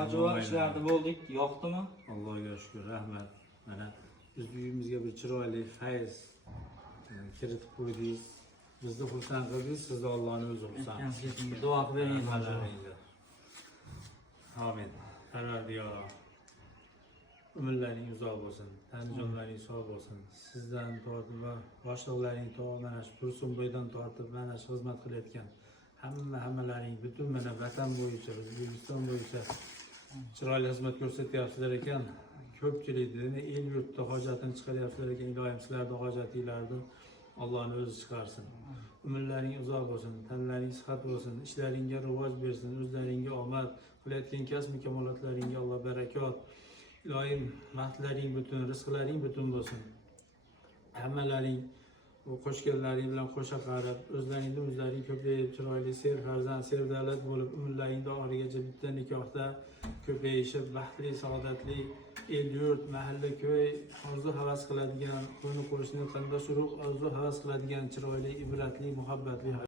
Acaba ishlarda bo'ldik, yoqdimi? Allohga shukr, rahmat. Mana biz uyimizga bir chiroyli fayz kiritib qo'ydingiz. Bizni xursand qildingiz, sizni Allohning o'zi xursand. Duo qilib bering. Amin. Parvardigoro. Umrlaring uzoq bo'lsin, tanijonlaring sog' bo'lsin. Sizdan tortib va boshliqlaring mana shu Tursun bo'yidan tortib mana shu xizmat qilayotgan hammalaring butun mana vatan bo'yicha, O'zbekiston bo'yicha chiroyli xizmat ko'rsatyapsizlar ekan. Ko'pchilikni el yurtda hojatini chiqaryapsizlar ekan. Ilohim sizlarning hojatinglarni Allohning o'zi chiqarsin. Umrlaring uzoq bo'lsin, tanlaring sihat bo'lsin, ishlaringga rivoj bersin, o'zlaringga omad, qilayotgan kasb kamolotlaringga Alloh barakot. Ilohim baxtlaring butun, rizqlaring butun bo'lsin. Hammalaring bu qo'shganlaring bilan qo'sha qarab, o'zlaring ko'payib, chiroyli ser farzand, ser davlat bo'lib, umrlaringda oxirigacha bitta nikohda ko'payishib, baxtli, saodatli el yurt, mahalla, ko'y orzu havas qiladigan, qo'ni qo'shni, qarindosh urug' orzu havas qiladigan chiroyli, ibratli, muhabbatli